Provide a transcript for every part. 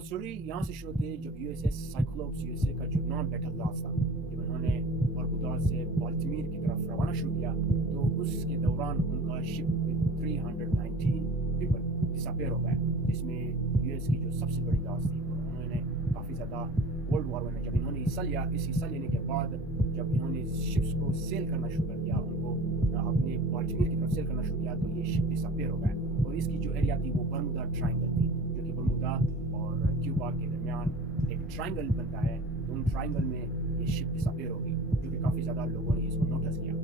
تو اسٹوری یہاں سے شروع ہوتی ہے جب U S S Cyclops U S A کا جو نان بیٹل لاس تھا، جب انہوں نے بربودا سے بالٹیمیر کی طرف روانہ شروع کیا تو اس کے دوران ان کا شپ وتھ 319 پیپل ڈساپیئر ہو گئے، جس میں یو ایس کی جو سب سے بڑی لاس تھی. اور انہوں نے کافی زیادہ ورلڈ وار میں جب انہوں نے حصہ لیا، اس حصہ لینے کے بعد جب انہوں نے شپس کو سیل کرنا شروع کر دیا، ان کو اپنے بالٹیمیر کی طرف سیل کرنا شروع کیا، تو یہ شپ ڈساپیئر ہو گئے. اور اس کی جو ایریا تھی وہ برمودا ٹرائنگل تھی، جو کہ برمودا اور کیوبا کے درمیان ایک ٹرائنگل بنتا ہے. تو ان ٹرائنگل میں یہ شپ ڈساپیئر ہو گئی، جو کہ کافی زیادہ لوگوں نے اس کو نوٹس کیا.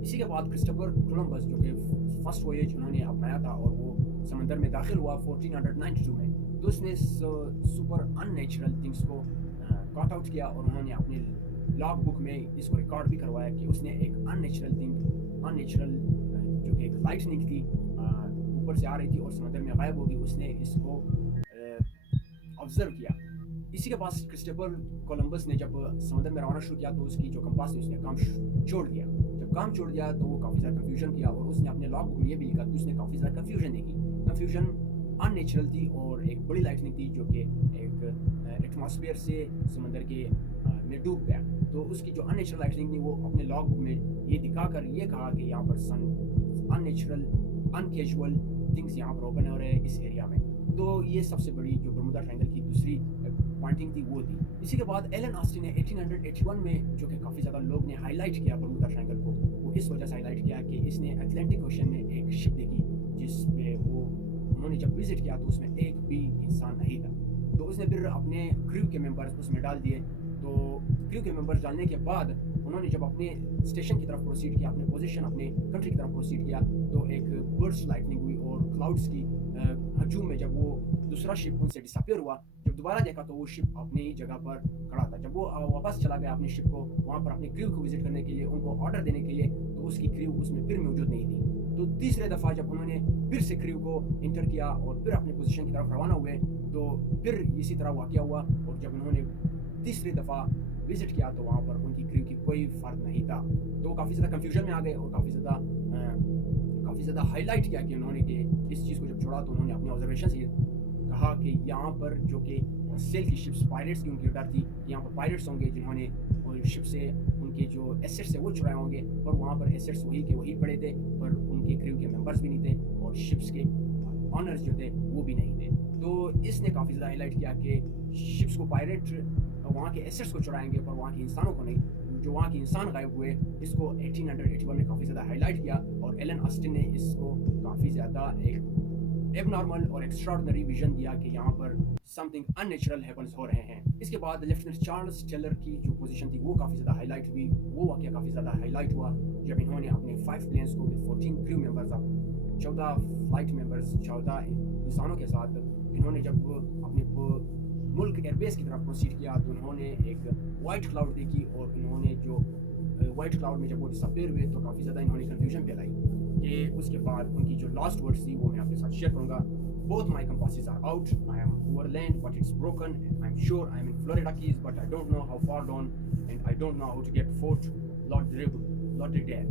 اسی کے بعد کرسٹوفر کولمبس جو کہ فرسٹ وویج انہوں نے اپنایا تھا اور وہ سمندر میں داخل ہوا 1492 میں، تو اس نے سپر ان نیچرل تھنگس کو کاٹ آؤٹ کیا اور انہوں نے اپنے لاگ بک میں اس کو ریکارڈ بھی کروایا کہ اس نے ایک ان نیچرل جو کہ ایک لائٹننگ تھی اوپر سے آ رہی تھی اور سمندر میں غائب ہوگی، اس نے اس کو آبزرو کیا. اسی کے پاس کرسٹوفر کولمبس نے جب سمندر میں روانہ شروع کیا تو اس کی جو کمپاس تھی اس نے کام چھوڑ دیا. جب کام چھوڑ دیا تو وہ کافی زیادہ کنفیوژن کیا اور اس نے اپنے لاگ بک میں یہ بھی لکھا کہ اس نے کافی زیادہ کنفیوژن دیکھی. کنفیوژن ان نیچرل تھی اور ایک بڑی لائٹننگ تھی جو کہ ایک ایٹماسفیئر سے سمندر کے میں ڈوب گیا. تو اس کی جو ان نیچرل لائٹننگ تھی وہ اپنے لاگ بک میں یہ دکھا کر یہ کہا کہ یہاں پر ان نیچرل ان کیجول تھنگس یہاں پر اوپن ہو رہے ہیں اس ایریا میں. تو یہ سب سے بڑی جو برمودا ٹرائنگل کی دوسری پوائنٹنگ تھی وہ تھی. اسی کے بعد ایلن آسٹن نے 1881 میں جو کہ کافی زیادہ لوگ نے ہائی لائٹ کیا برمودا ٹرائنگل کو، وہ اس وجہ سے ہائی لائٹ کیا کہ اس نے اٹلانٹک اوشن میں ایک شپ دیکھی جس پہ انہوں نے جب وزٹ کیا تو اس میں ایک بھی انسان نہیں تھا. تو اس نے پھر اپنے کریو کے ممبرز اس میں ڈال دیے. تو کریو کے ممبرز ڈالنے کے بعد انہوں نے جب اپنے اسٹیشن کی طرف پروسیڈ کیا، اپنے پوزیشن اپنے کنٹری کی طرف پروسیڈ کیا، تو ایک برسٹ لائٹننگ ہوئی اور کلاؤڈز کی ہجوم میں جب وہ دوسرا شپ ان سے ڈساپیئر ہوا، جب دوبارہ دیکھا تو وہ شپ اپنی جگہ پر کھڑا تھا. جب وہ واپس چلا گیا اپنی شپ کو وہاں پر اپنے کریو کو وزٹ کرنے کے لیے، ان کو آرڈر دینے کے لیے، تو اس کی کریو اس میں پھر موجود نہیں تھی. تو تیسرے دفعہ جب انہوں نے پھر سے کریو کو انٹر کیا اور پھر اپنے پوزیشن کی طرف روانہ ہوئے تو پھر اسی طرح واقعہ ہوا. اور جب انہوں نے تیسری دفعہ وزٹ کیا تو وہاں پر ان کی کریو کی کوئی فرق نہیں تھا. تو وہ کافی زیادہ کنفیوژن میں آ گئے اور کافی زیادہ ہائی لائٹ کیا کہ انہوں نے کہ اس چیز کو جب چھوڑا تو انہوں نے اپنے آبزرویشن سے کہا کہ یہاں پر جو کہ سیل کی شپس پائریٹس کی ان کی ڈر تھی کہ یہاں پر پائریٹس ہوں گے جنہوں نے شپ سے ان کے جو ایسٹس ہیں وہ چرائے ہوں گے، اور وہاں پر ایسٹس وہی کے وہی پڑے تھے پر ان کے کریو کے ممبرس بھی نہیں تھے اور شپس کے آنرز جو تھے وہ بھی نہیں تھے. تو اس نے کافی زیادہ ہائی لائٹ کیا کہ شپس کو پائریٹ وہاں کے ایسٹس کو چرائیں گے پر وہاں کے انسانوں کو نہیں. جو وہاں کے انسان غائب ہوئے اس کو 1881 میں کافی زیادہ ہائی لائٹ کیا اور ایلن آسٹن نے اس کو کافی زیادہ ایک ایب نارمل اور ایکسٹراڈنری ویژن دیا کہ یہاں پر something unnatural happenings ہو رہے ہیں. اس کے بعد لیفٹیننٹ چارلز ٹیلر کی جو پوزیشن تھی وہ کافی زیادہ ہائی لائٹ ہوئی. وہ واقعہ کافی زیادہ ہائی لائٹ ہوا جب انہوں نے اپنے 5 پلینس کو with 14 crew members 14 flight members 14 انسانوں کے ساتھ انہوں نے جب اپنے ملک ایئر بیس کی طرف پروسیڈ کیا تو انہوں نے ایک وائٹ کلاؤڈ دیکھی اور انہوں نے جو وائٹ کلاؤڈ میں جب وہ ڈساپیئر ہوئے تو کافی زیادہ انہوں نے کنفیوژن پھیلائی. کہ اس کے بعد ان کی جو لاسٹ ورڈز تھی وہ میں آپ کے ساتھ شیئر کروں گا. Both my compasses are out. I am overland, but it's broken. I'm sure I'm in Florida Keys, but I don't know how far down, and I don't know how to get Fort Lauderdale.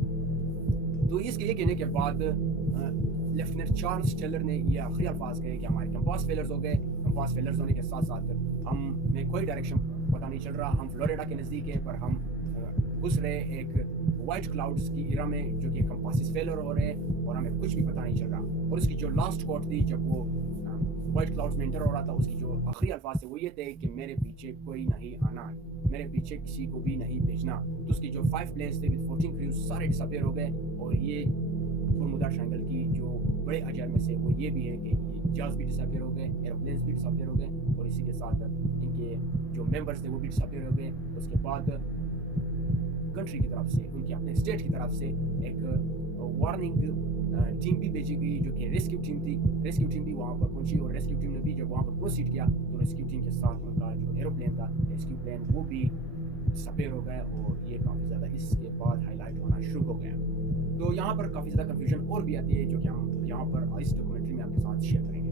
تو اس کے یہ کہنے کے بعد lieutenant Charles tailor نے یہ آخری الفاظ کہے کہ ہمارے کمپاس فیلرز ہو گئے. کمپاس فیلرز ہونے کے ساتھ ساتھ ہمیں کوئی ڈائریکشن پتہ نہیں چل رہا. ہم فلوریڈا کے نزدیک ہے پر ہم گھس رہے ایک وائٹ کلاؤڈز کی ایرا میں جو کہ کمپاسز فیلر ہو رہے ہیں اور ہمیں کچھ بھی پتہ نہیں چل رہا. اور اس کی جو لاسٹ کوٹ تھی جب وہ وائٹ کلاؤڈز میں انٹر ہو رہا تھا، اس کی جو آخری الفاظ تھے وہ یہ تھے کہ میرے پیچھے کوئی نہیں آنا، میرے پیچھے کسی کو بھی نہیں بھیجنا. تو اس کی جو 5 پلینس تھے with 14 کریوز سارے ڈساپیئر ہو گئے. اور یہ برمودا ٹرائنگل کی جو بڑے عجائب میں سے وہ یہ بھی ہے کہ جہاز بھی ڈساپیئر ہو گئے، ایروپلینس بھی ڈساپیئر ہو گئے اور اسی کے ساتھ ان کے جو ممبرس تھے وہ بھی ڈساپیئر ہو گئے. اس کے بعد کنٹری کی طرف سے ان کے اپنے اسٹیٹ کی طرف سے ایک وارننگ ٹیم بھی بھیجی گئی جو کہ ریسکیو ٹیم تھی. ریسکیو ٹیم بھی وہاں پر پہنچی اور ریسکیو ٹیم نے بھی جب وہاں پر پروسیڈ کیا تو ریسکیو ٹیم کے ساتھ ان کا جو ایروپلین تھا ریسکیو پلین وہ بھی ڈساپیئر ہو گئے. اور یہ کافی زیادہ اس کے بعد ہائی لائٹ ہونا شروع ہو گیا. تو یہاں پر کافی زیادہ کنفیوژن اور بھی آتی ہے جو کہ ہم یہاں پر اس ڈاکومنٹری میں آپ کے ساتھ شیئر کریں.